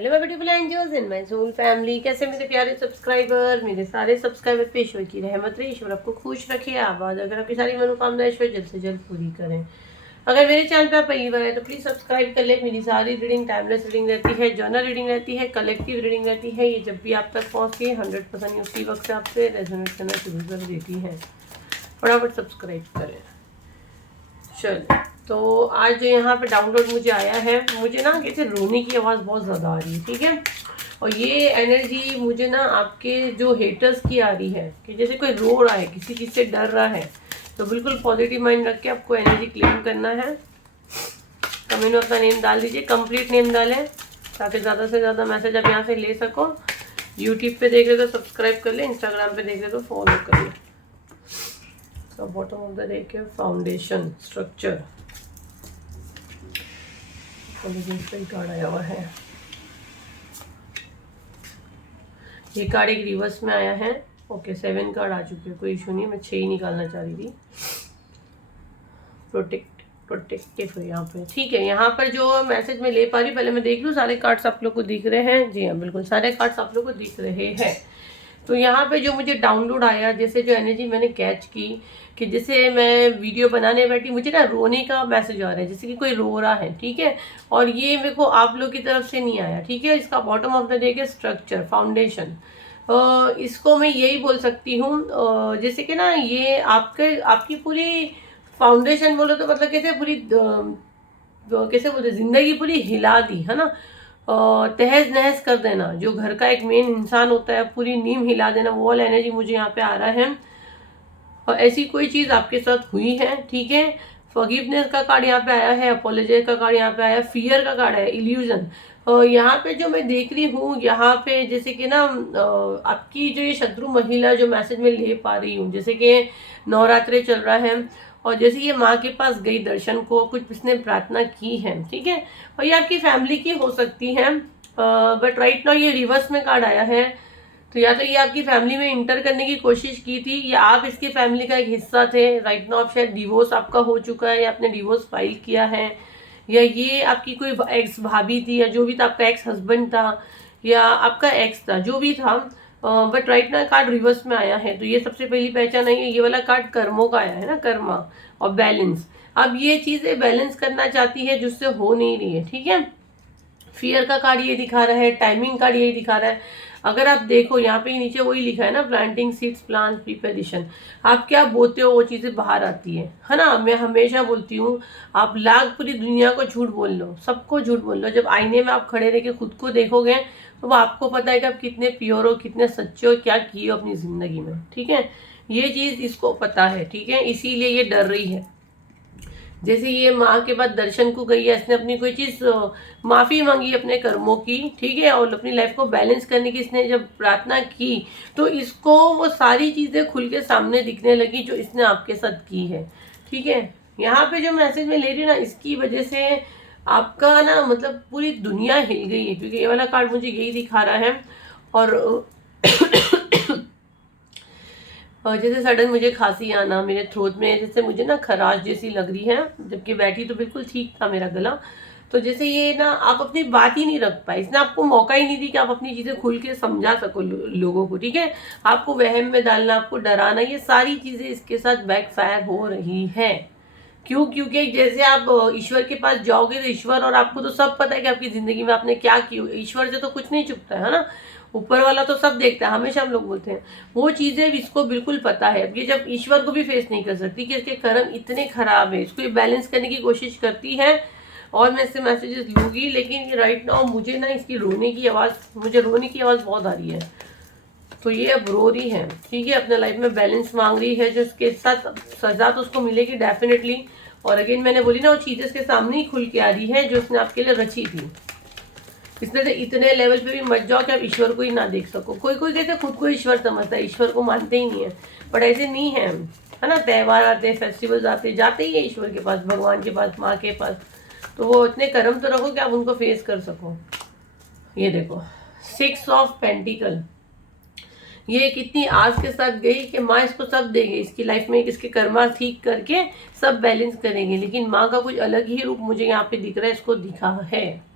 Hello my beautiful angels in my soul family. कैसे मेरे प्यारे सब्सक्राइबर, मेरे सारे सब्सक्राइबर पे ईश्वर की रहमत रहे, ईश्वर आपको खुश रखे, आबाद, अगर आपकी सारी मनोकामना ईश्वर जल्द से जल्द पूरी करें। अगर मेरे चैनल पे आप पहली बार है तो प्लीज़ सब्सक्राइब कर ले। मेरी सारी रीडिंग टाइमलेस रीडिंग रहती है, जर्नल रीडिंग रहती है, कलेक्टिव रीडिंग रहती है। ये जब भी आप तक पहुँचती है 100% उसी वक्त से आपसे रेजोनेट करना शुरू कर देती है। फटाफट सब्सक्राइब करें। चलो, तो आज जो यहाँ पे डाउनलोड मुझे आया है, मुझे ना कैसे रोने की आवाज़ बहुत ज़्यादा आ रही है, ठीक है। और ये एनर्जी मुझे ना आपके जो हेटर्स की आ रही है कि जैसे कोई रो रहा है, किसी चीज़ से डर रहा है, तो बिल्कुल पॉजिटिव माइंड रख के आपको एनर्जी क्लेम करना है। कमेंट में अपना नेम डाल दीजिए, कंप्लीट नेम डालें ताकि ज़्यादा से ज़्यादा मैसेज आप यहाँ से ले सको। यूट्यूब पे देख रहे तो सब्सक्राइब कर ले, इंस्टाग्राम पे देख रहे तो फॉलो कर ले। So bottom of the deck है फाउंडेशन स्ट्रक्चर। कार्ड आया हुआ है, ये कार्ड एक रिवर्स में आया है। ओके, 7 कार्ड आ चुके हैं, कोई इशू नहीं है, मैं 6 ही निकालना चाह रही थी। प्रोटेक्टिव है यहाँ पे, ठीक है। यहाँ पर जो मैसेज मैं ले पा रही, पहले मैं देख लूँ सारे कार्ड्स आप लोग को दिख रहे हैं। जी हाँ, बिल्कुल सारे कार्ड्स आप लोग को दिख रहे हैं। तो यहाँ पे जो मुझे डाउनलोड आया, जैसे जो एनर्जी मैंने कैच की कि जैसे मैं वीडियो बनाने बैठी, मुझे ना रोने का मैसेज आ रहा है, जैसे कि कोई रो रहा है, ठीक है। और ये मेरे को आप लोग की तरफ से नहीं आया, ठीक है। इसका बॉटम ऑफ द डे के स्ट्रक्चर फाउंडेशन, इसको मैं यही बोल सकती हूँ जैसे कि ना ये आपकी पूरी फाउंडेशन बोलो तो मतलब कैसे पूरी कैसे बोलते, जिंदगी पूरी हिला दी है ना, तहस नहस कर देना। जो घर का एक मेन इंसान होता है, पूरी नींव हिला देना, वो वाला एनर्जी मुझे यहाँ पे आ रहा है। और ऐसी कोई चीज़ आपके साथ हुई है, ठीक है। फॉरगिवनेस का कार्ड यहाँ पे आया है, अपोलोजाइज का कार्ड यहाँ पे आया है, फियर का कार्ड है, इल्यूजन। और यहाँ पे जो मैं देख रही हूँ, यहाँ पे जैसे कि ना आपकी जो ये शत्रु महिला जो मैसेज में ले पा रही हूँ, जैसे कि नवरात्रे चल रहा है और जैसे ये माँ के पास गई दर्शन को, कुछ इसने प्रार्थना की है, ठीक है। और ये आपकी फैमिली की हो सकती है, बट राइट नाउ ये रिवर्स में कार्ड आया है। तो या तो ये आपकी फैमिली में इंटर करने की कोशिश की थी, या आप इसकी फैमिली का एक हिस्सा थे। राइट नाउ आप शायद डिवोर्स आपका हो चुका है, या आपने डिवोर्स फाइल किया है, या ये आपकी कोई एक्स भाभी थी, या जो भी था, आपका एक्स हस्बैंड था, या आपका एक्स था, जो भी था। बट राइट ना कार्ड रिवर्स में आया है। तो ये सबसे पहली पहचान आई है, ये वाला कार्ड कर्मों का आया है ना, कर्मा और बैलेंस। अब ये चीज़ें बैलेंस करना चाहती है, जिससे हो नहीं रही है, ठीक है। फियर का कार्ड ये दिखा रहा है, टाइमिंग कार्ड ये दिखा रहा है। अगर आप देखो यहाँ पे नीचे वही लिखा है ना, प्लांटिंग सीड्स प्लांट प्रिपरेशन। आप क्या बोते हो वो चीज़ें बाहर आती है ना। मैं हमेशा बोलती हूँ, आप लाख पूरी दुनिया को झूठ बोल लो, सबको झूठ बोल लो, जब आईने में आप खड़े रह के खुद को देखोगे तो वो आपको पता है कि आप कितने प्योर हो, कितने सच्चे हो, क्या किए हो अपनी ज़िंदगी में, ठीक है। ये चीज़ इसको पता है, ठीक है, इसीलिए ये डर रही है। जैसे ये माँ के बाद दर्शन को गई है, इसने अपनी कोई चीज़ माफ़ी मांगी अपने कर्मों की, ठीक है, और अपनी लाइफ को बैलेंस करने की इसने जब प्रार्थना की, तो इसको वो सारी चीज़ें खुल के सामने दिखने लगी जो इसने आपके साथ की है, ठीक है। यहाँ पे जो मैसेज मैं ले रही हूँ ना, इसकी वजह से आपका ना मतलब पूरी दुनिया हिल गई है, क्योंकि ये वाला कार्ड मुझे यही दिखा रहा है। और जैसे सडन मुझे खांसी आना मेरे थ्रोट में, जैसे मुझे ना खराश जैसी लग रही है, जबकि बैठी तो बिल्कुल ठीक था मेरा गला। तो जैसे ये ना आप अपनी बात ही नहीं रख पाए, इसने आपको मौका ही नहीं दी कि आप अपनी चीज़ें खुल के समझा सको लोगों को, ठीक है। आपको वहम में डालना, आपको डराना, ये सारी चीज़ें इसके साथ बैकफायर हो रही है। क्यों? क्योंकि जैसे आप ईश्वर के पास जाओगे तो ईश्वर, और आपको तो सब पता है कि आपकी ज़िंदगी में आपने क्या किया, ईश्वर से तो कुछ नहीं छुपता है ना, ऊपर वाला तो सब देखता है, हमेशा हम लोग बोलते हैं। वो चीज़ें इसको बिल्कुल पता है। अब ये जब ईश्वर को भी फेस नहीं कर सकती कि इसके कर्म इतने खराब है, इसको ये बैलेंस करने की कोशिश करती है, और मैं इससे मैसेजेस लूँगी, लेकिन ये राइट नाउ मुझे ना इसकी रोने की आवाज़, मुझे रोने की आवाज़ बहुत आ रही है। तो ये अब रो रही है, ठीक है, अपने लाइफ में बैलेंस मांग रही है, जो इसके साथ सजा तो उसको मिलेगी डेफिनेटली। और अगेन मैंने बोली ना, वो चीज़ें इसके सामने ही खुल के आ रही है जो इसने आपके लिए रची थी। इसने तो इतने लेवल पे भी मत जाओ कि आप ईश्वर को ही ना देख सको। कोई कोई कहते खुद को ईश्वर समझता है, ईश्वर को मानते ही नहीं है, बट ऐसे नहीं है, है ना। त्यौहार आते हैं, फेस्टिवल्स आते जाते ही है ईश्वर के पास, भगवान के पास, माँ के पास। तो वो इतने कर्म तो रखो कि आप उनको फेस कर सको। ये देखो 6 ऑफ पेंटिकल, ये कितनी आस के साथ गई कि माँ इसको सब देगी, इसकी लाइफ में इसके कर्मा ठीक करके सब बैलेंस करेंगे, लेकिन माँ का कुछ अलग ही रूप मुझे यहाँ पे दिख रहा है, इसको दिखा है।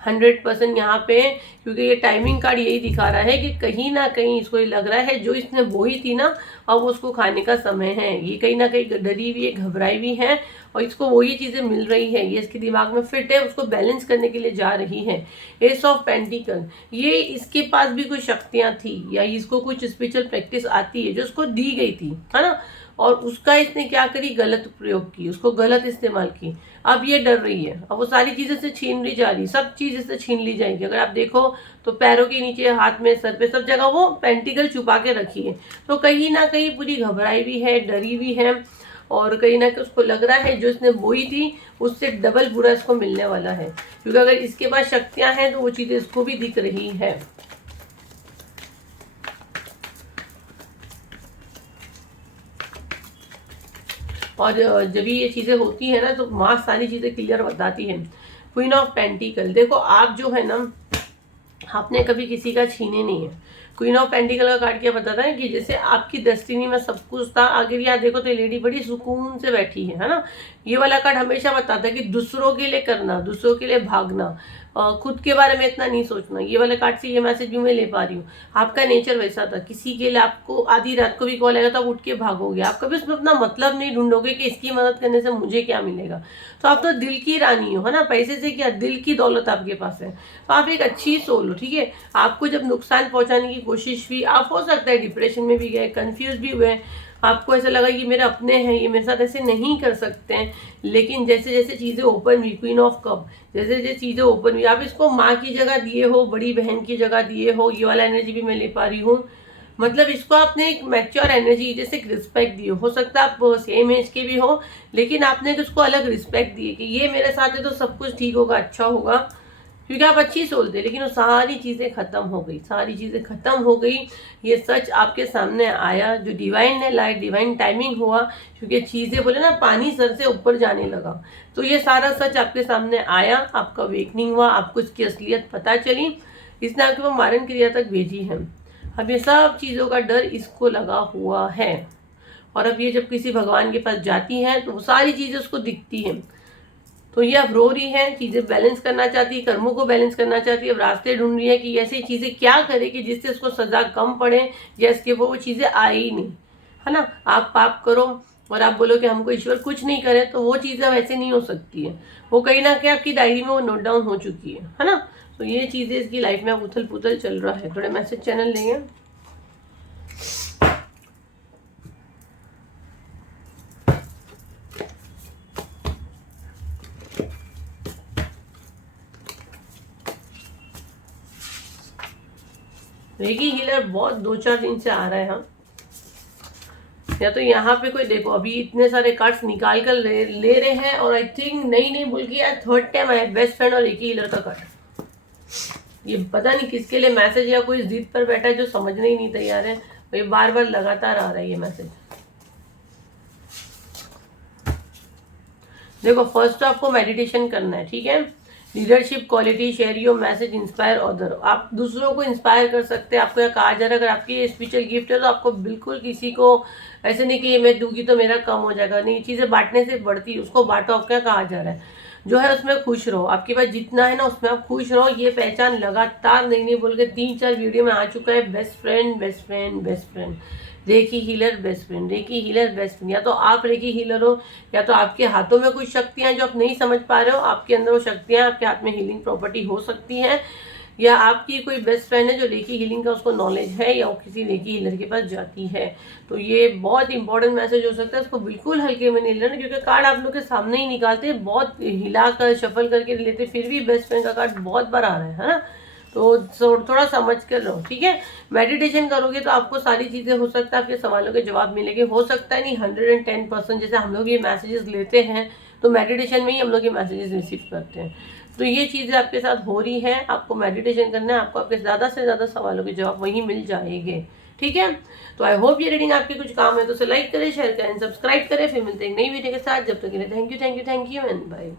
100% यहाँ पे, क्योंकि ये टाइमिंग कार्ड यही दिखा रहा है कि कहीं ना कहीं इसको ये लग रहा है जो इसने बोई थी ना, अब उसको खाने का समय है। ये कहीं ना कहीं डरी हुई है, घबराई हुई है, और इसको वही चीज़ें मिल रही है, ये इसके दिमाग में फिट है, उसको बैलेंस करने के लिए जा रही है। एस ऑफ पेंटिकल, ये इसके पास भी कुछ शक्तियाँ थी या इसको कुछ स्पिरिचुअल प्रैक्टिस आती है जो उसको दी गई थी, है ना, और उसका इसने क्या करी, गलत प्रयोग की, उसको गलत इस्तेमाल की। अब ये डर रही है, अब वो सारी चीज़ें से छीन ली जा रही, सब चीज़ से छीन ली जाएगी। अगर आप देखो तो पैरों के नीचे, हाथ में, सर पे, सब जगह वो पेंटिकल छुपा के रखी है। तो कहीं ना कहीं पूरी घबराई भी है, डरी भी है, और कहीं ना कहीं उसको लग रहा है जो इसने बोई थी उससे डबल बुरा इसको मिलने वाला है, क्योंकि अगर इसके पास शक्तियां हैं तो वो चीज़ें इसको भी दिख रही है। और जब ये चीज़ें होती है ना तो माँ सारी चीज़ें क्लियर बताती है। क्वीन ऑफ पेंटिकल, देखो आप जो है ना, आपने कभी किसी का छीने नहीं है। क्वीन ऑफ पेंटिकल का कार्ड क्या बताता है कि जैसे आपकी डेस्टिनी में सब कुछ था, अगर यहाँ देखो तो लेडी बड़ी सुकून से बैठी है ना। ये वाला कार्ड हमेशा बताता है कि दूसरों के लिए करना, दूसरों के लिए भागना, खुद के बारे में इतना नहीं सोचना। ये वाले कार्ड से ये मैसेज भी मैं ले पा रही हूँ। आपका नेचर वैसा था, किसी के लिए आपको आधी रात को भी कॉल आएगा तो आप उठ के भागोगे, आप कभी उसमें अपना मतलब नहीं ढूंढोगे कि इसकी मदद करने से मुझे क्या मिलेगा। तो आप तो दिल की रानी हो, है ना, पैसे से क्या, दिल की दौलत आपके पास है। तो आप एक अच्छी सोल हो, ठीक है। आपको जब नुकसान पहुंचाने की कोशिश हुई, आप हो सकता है डिप्रेशन में भी गए, कंफ्यूज भी हुए, आपको ऐसा लगा कि मेरे अपने हैं, ये मेरे साथ ऐसे नहीं कर सकते हैं। लेकिन जैसे जैसे चीज़ें ओपन हुई, क्वीन ऑफ कप, जैसे जैसे चीज़ें ओपन हुई, आप इसको माँ की जगह दिए हो, बड़ी बहन की जगह दिए हो, ये वाला एनर्जी भी मैं ले पा रही हूँ। मतलब इसको आपने एक मैच्योर एनर्जी, जैसे एक रिस्पेक्ट दी हो सकता है आप सेम एज के भी हो, लेकिन आपने उसको अलग रिस्पेक्ट दी कि ये मेरे साथ है तो सब कुछ ठीक होगा, अच्छा होगा, क्योंकि आप अच्छी सोचते थे। लेकिन वो सारी चीज़ें ख़त्म हो गई, सारी चीज़ें ख़त्म हो गई। ये सच आपके सामने आया जो डिवाइन ने लाया, डिवाइन टाइमिंग हुआ, क्योंकि चीज़ें बोले ना पानी सर से ऊपर जाने लगा। तो ये सारा सच आपके सामने आया, आपका वेकनिंग हुआ, आपको इसकी असलियत पता चली, इसने आपके वो मारण क्रिया तक भेजी है। अब ये सब चीज़ों का डर इसको लगा हुआ है, और अब ये जब किसी भगवान के पास जाती है तो वो सारी चीज़ें उसको दिखती हैं। तो ये अब रो रही है, चीज़ें बैलेंस करना चाहती है, कर्मों को बैलेंस करना चाहती है, अब रास्ते ढूंढ रही है कि ऐसी चीज़ें क्या करे कि जिससे उसको सज़ा कम पड़े, या इसके वो चीज़ें आए ही नहीं, है ना। आप पाप करो और आप बोलो कि हमको ईश्वर कुछ नहीं करे, तो वो चीज़ें वैसे नहीं हो सकती है। वो कहीं ना कहीं आपकी डायरी में वो नोट डाउन हो चुकी है ना। तो ये चीज़ें इसकी लाइफ में उथल पुथल चल रहा है। थोड़े मैसेज चैनल लेंगे। रेगी हीलर बहुत 2-4 दिन से आ रहा है। हाँ, या तो यहाँ पे कोई देखो, अभी इतने सारे कार्ड्स निकाल कर ले रहे हैं, और आई थिंक नहीं बोल के यार थर्ड टाइम आया बेस्ट फ्रेंड और रेगी हीलर का कार्ड। ये पता नहीं किसके लिए मैसेज, या कोई जिद पर बैठा है जो समझने ही नहीं तैयार है, और ये बार बार लगातार आ रहा है ये मैसेज। देखो फर्स्ट आपको मेडिटेशन करना है, ठीक है। Leadership quality, share your message, inspire other. आप दूसरों को इंस्पायर कर सकते हैं। आपको यह कहा जा रहा है अगर आपकी ये स्पिरिचुअल गिफ्ट है तो आपको बिल्कुल किसी को ऐसे नहीं कि ये मैं दूंगी तो मेरा कम हो जाएगा, नहीं, चीज़ें बांटने से बढ़ती, उसको बांटो। आपको क्या कहा जा रहा है, जो है उसमें खुश रहो, आपके पास जितना है ना उसमें आप खुश रहो। ये पहचान लगातार नहीं बोल के 3-4 वीडियो में आ चुका है, best friend, best friend, best friend, recce healer, best friend, recce healer, best friend. या तो आप रेकी हीलर हो, या तो आपके हाथों में कुछ शक्तियां जो आप नहीं समझ पा रहे हो, आपके अंदर वो शक्तियां, आपके हाथ में हीलिंग प्रॉपर्टी हो सकती है, या आपकी कोई बेस्ट फ्रेंड है जो रेकी हीलिंग का उसको नॉलेज है, या वो किसी रेकी हीलर के पास जाती है। तो ये बहुत इंपॉर्टेंट मैसेज हो सकता है, इसको बिल्कुल हल्के में नहीं लेना, क्योंकि कार्ड आप लोग के सामने ही निकालते, बहुत हिला कर शफल करके लेते, फिर भी बेस्ट फ्रेंड का कार्ड बहुत बार आ रहा है ना। तो थोड़ा समझ कर रहो, ठीक है। मेडिटेशन करोगे तो आपको सारी चीज़ें हो सकता है आपके सवालों के जवाब मिलेंगे, हो सकता है नहीं 110%। जैसे हम लोग ये मैसेजेस लेते हैं तो मेडिटेशन में ही हम लोग ये मैसेजेस रिसीव करते हैं। तो ये चीज़ें आपके साथ हो रही है, आपको मेडिटेशन करना है, आपको आपके ज़्यादा से ज़्यादा सवालों के जवाब वहीं मिल जाएंगे, ठीक है। तो आई होप ये रीडिंग आपके कुछ काम है, तो उसे लाइक करें, शेयर करें, सब्सक्राइब करें। फिर मिलते हैं एक नई वीडियो के साथ। जब तक के लिए थैंक यू एंड बाय।